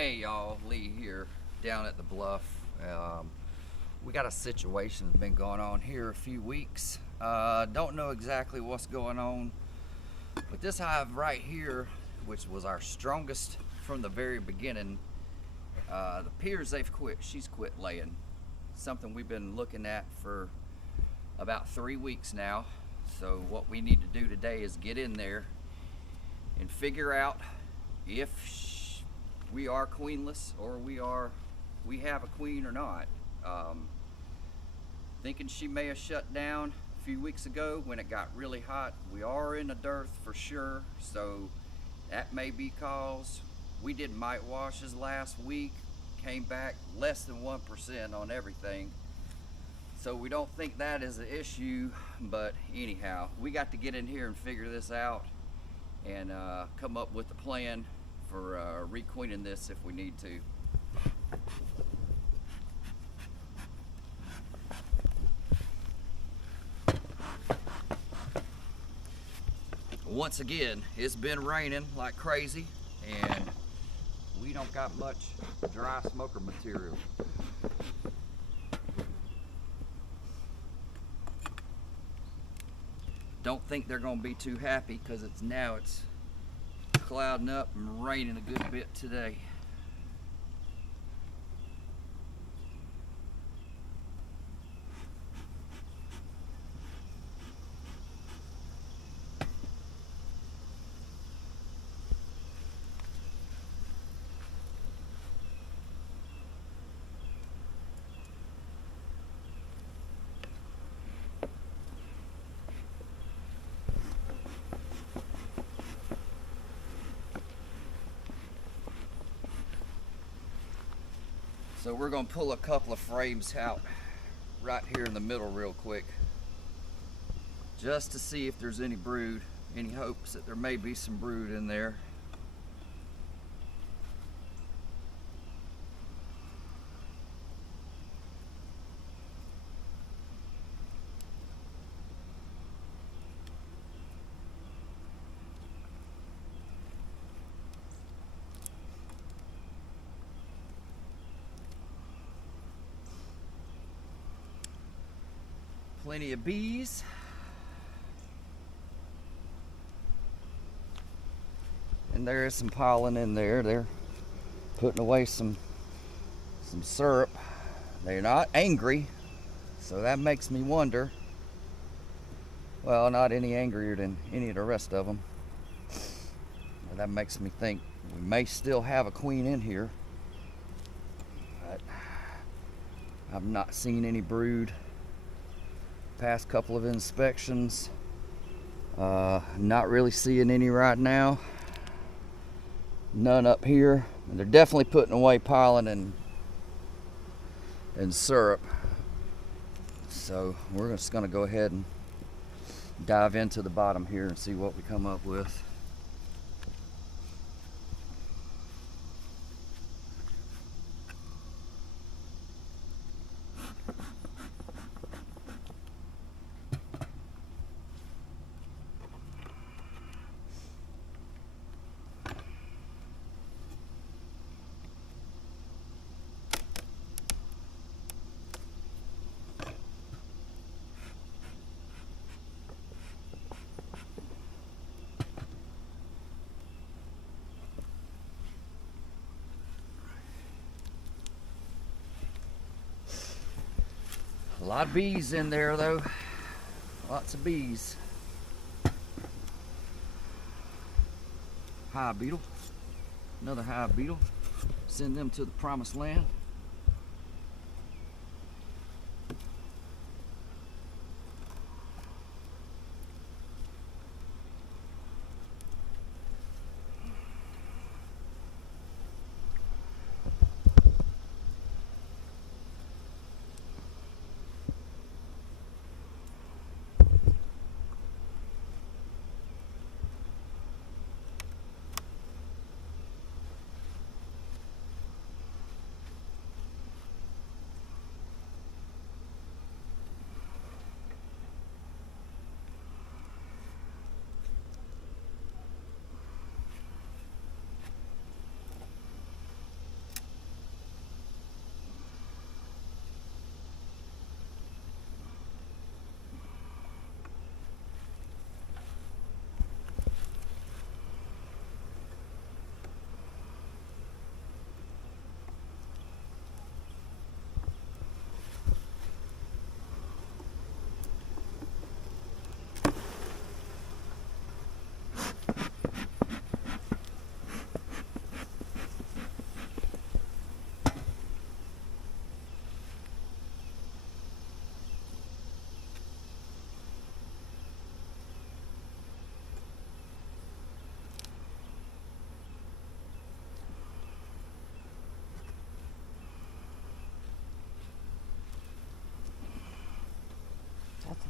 Hey y'all, Lee here down at the bluff. We got a situation that's been going on here a few weeks. Don't know exactly what's going on, but this hive right here, which was our strongest from the very beginning, the peers she's quit laying. Something we've been looking at for about 3 weeks now. So what we need to do today is get in there and figure out if we are queenless or we have a queen or not. Thinking she may have shut down a few weeks ago when it got really hot. We are in a dearth for sure, so that may be cause. We did mite washes last week, came back less than 1% on everything, so we don't think that is an issue. But anyhow, we got to get in here and figure this out and come up with a plan for requeening this if we need to. Once again, it's been raining like crazy and we don't got much dry smoker material. Don't think they're gonna be too happy because it's clouding up and raining a good bit today. So we're gonna pull a couple of frames out right here in the middle real quick, just to see if there's any brood, any hopes that there may be some brood in there. Plenty of bees. And there is some pollen in there. They're putting away some syrup. They're not angry, so that makes me wonder. Well, not any angrier than any of the rest of them. That makes me think we may still have a queen in here. But I've not seen any brood past couple of inspections. Not really seeing any right now. None up here. And they're definitely putting away pollen and syrup. So we're just going to go ahead and dive into the bottom here and see what we come up with. A lot of bees in there though. Lots of bees. Hive beetle. Another hive beetle. Send them to the promised land.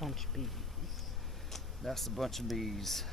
Bunch of bees. That's a bunch of bees.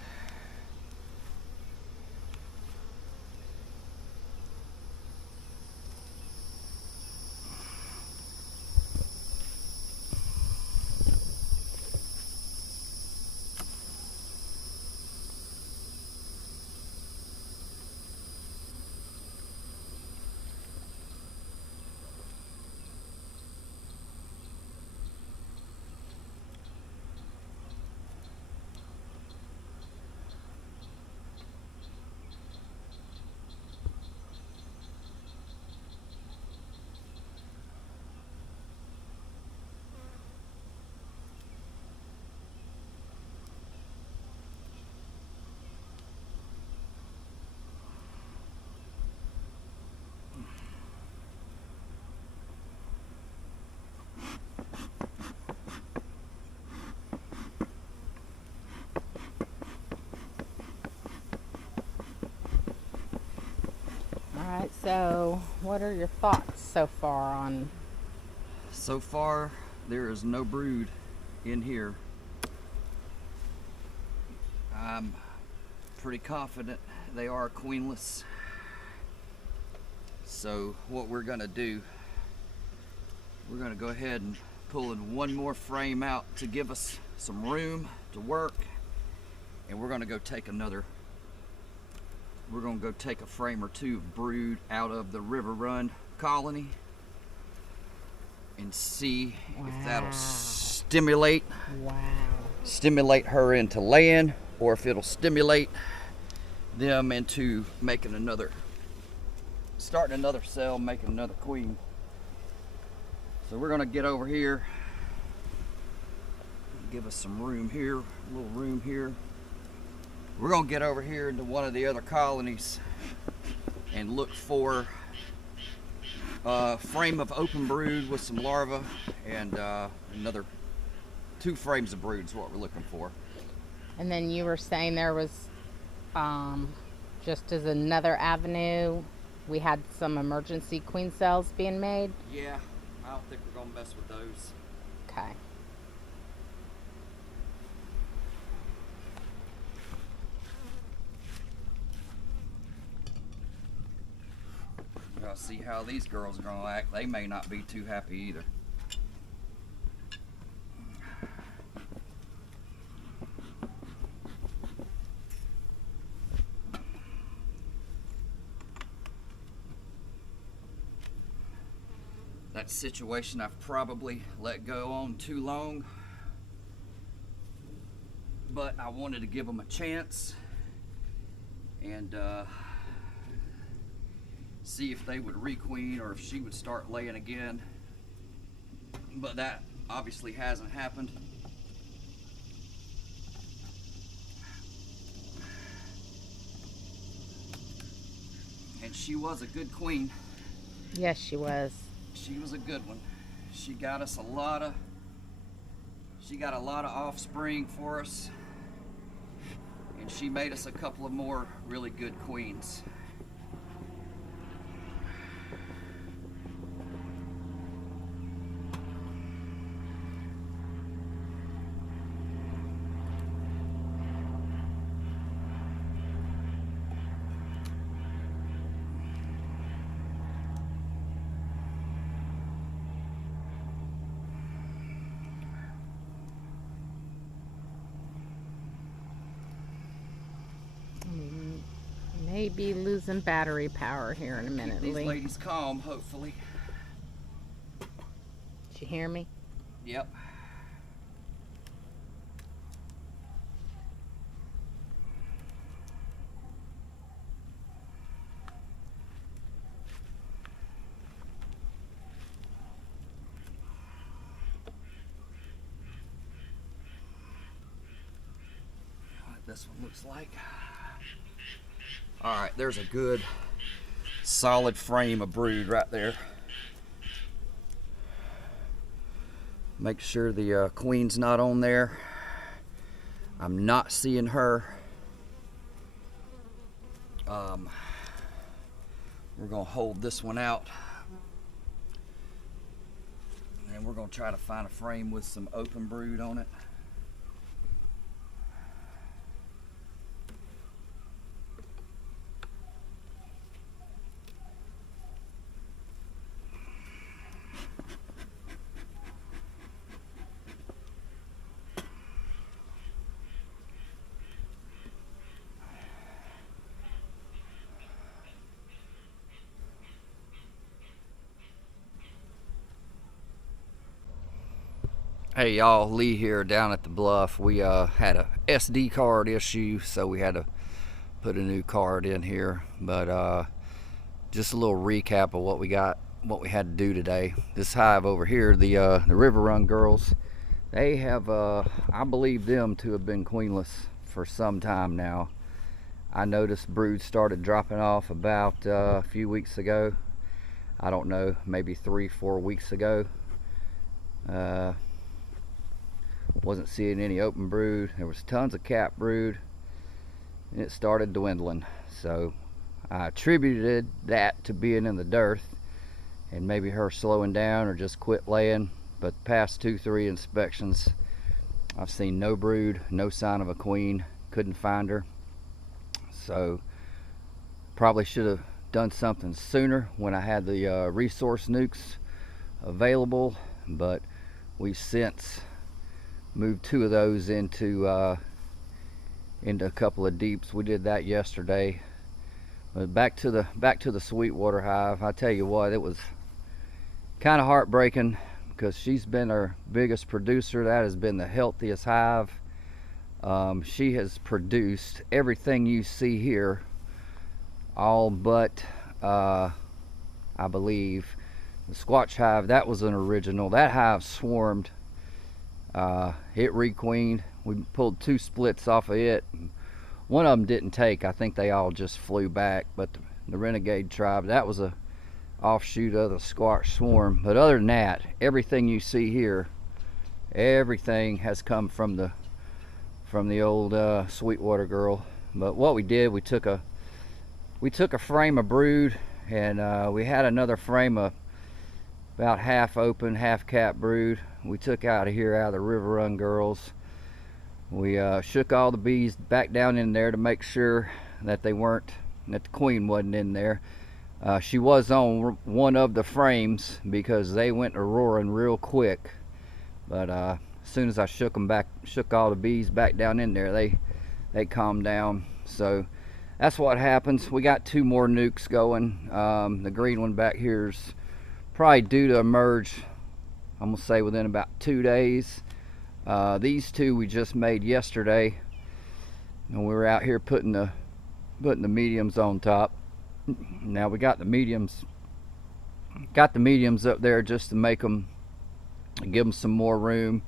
Alright, so what are your thoughts so far on... So far, there is no brood in here. I'm pretty confident they are queenless. So what we're gonna do, we're gonna go ahead and pull in one more frame out to give us some room to work, and we're gonna go take a frame or two of brood out of the river run colony and see if that'll stimulate her into laying, or if it'll stimulate them into starting another cell, making another queen. So we're gonna get over here, give us some room here, a little room here. We're gonna get over here into one of the other colonies and look for a frame of open brood with some larvae, and another 2 frames of brood is what we're looking for. And then you were saying there was, just as another avenue, we had some emergency queen cells being made? Yeah, I don't think we're gonna mess with those. Okay. I'll see how these girls are gonna act. They may not be too happy either. That situation I've probably let go on too long, but I wanted to give them a chance and see if they would requeen or if she would start laying again. But that obviously hasn't happened. And she was a good queen. Yes, she was. She was a good one. She got us a lot of offspring for us, and she made us a couple of more really good queens. Maybe losing battery power here in a minute. Keep these ladies calm, hopefully. Did you hear me? Yep. What this one looks like. All right, there's a good solid frame of brood right there. Make sure the queen's not on there. I'm not seeing her. We're gonna hold this one out, and we're gonna try to find a frame with some open brood on it. Hey y'all, Lee here down at the bluff. We had a SD card issue, so we had to put a new card in here. But just a little recap of what we had to do today. This hive over here, the River Run girls, they have I believe them to have been queenless for some time now. I noticed broods started dropping off about a few weeks ago. I don't know, maybe 3-4 weeks ago. Wasn't seeing any open brood. There was tons of cap brood, and it started dwindling. So I attributed that to being in the dearth and maybe her slowing down or just quit laying. But the past 2-3 inspections, I've seen no brood, no sign of a queen. Couldn't find her. So probably should have done something sooner when I had the resource nukes available, but we've since moved 2 of those into a couple of deeps. We did that yesterday. But back to the Sweetwater hive. I tell you what, it was kind of heartbreaking because she's been our biggest producer. That has been the healthiest hive. She has produced everything you see here, all but I believe the Squatch hive. That was an original. That hive swarmed. It requeened. We pulled 2 splits off of it. One of them didn't take. I think they all just flew back. But the Renegade tribe, that was a offshoot of the Squatch swarm. But other than that, everything you see here, everything has come from the old Sweetwater girl. But what we did, we took a frame of brood, and we had another frame of about half open, half cap brood. We took out of here, out of the River Run girls. We shook all the bees back down in there to make sure that that the queen wasn't in there. She was on one of the frames because they went to roaring real quick. But as soon as I shook all the bees back down in there, they calmed down. So that's what happens. We got 2 more nukes going. The green one back here's probably due to emerge, I'm gonna say, within about 2 days. These 2 we just made yesterday, and we were out here putting the mediums on top. Now we got the mediums up there just to make them, give them some more room.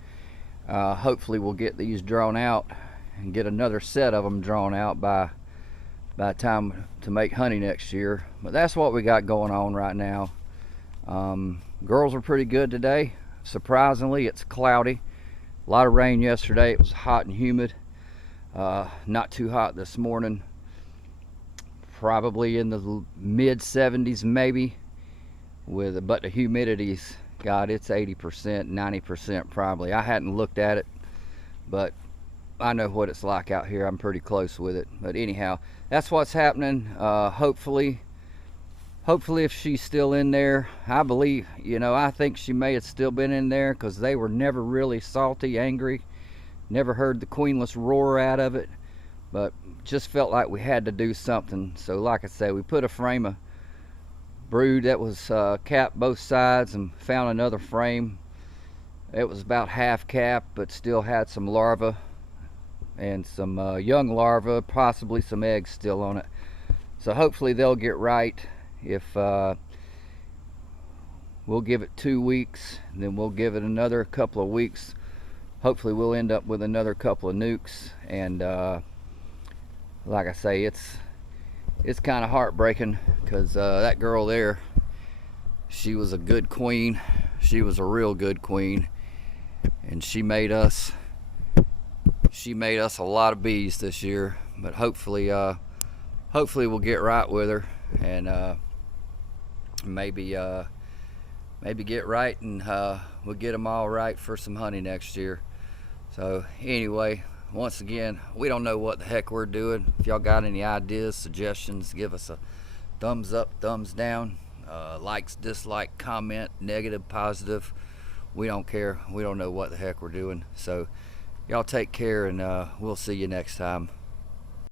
Hopefully we'll get these drawn out and get another set of them drawn out by the time to make honey next year. But that's what we got going on right now. Girls are pretty good today. Surprisingly, it's cloudy. A lot of rain yesterday. It was hot and humid. Not too hot this morning. Probably in the mid 70s maybe. But the humidity's, God, it's 80%, 90% probably. I hadn't looked at it, but I know what it's like out here. I'm pretty close with it. But anyhow, that's what's happening. Hopefully if she's still in there, I believe, I think she may have still been in there, because they were never really salty, angry. Never heard the queenless roar out of it, but just felt like we had to do something. So like I say, we put a frame of brood that was capped both sides, and found another frame. It was about half capped, but still had some larvae and some young larvae, possibly some eggs still on it. So hopefully they'll get right. If we'll give it 2 weeks, and then we'll give it another couple of weeks. Hopefully we'll end up with another couple of nukes. And like I say, it's kind of heartbreaking, because that girl there, she was a good queen. She was a real good queen, and she made us a lot of bees this year. But hopefully we'll get right with her, and maybe get right, and we'll get them all right for some honey next year. So anyway, once again, we don't know what the heck we're doing. If y'all got any ideas, suggestions, give us a thumbs up, thumbs down, likes, dislike, comment, negative, positive. We don't care. We don't know what the heck we're doing. So y'all take care, and we'll see you next time.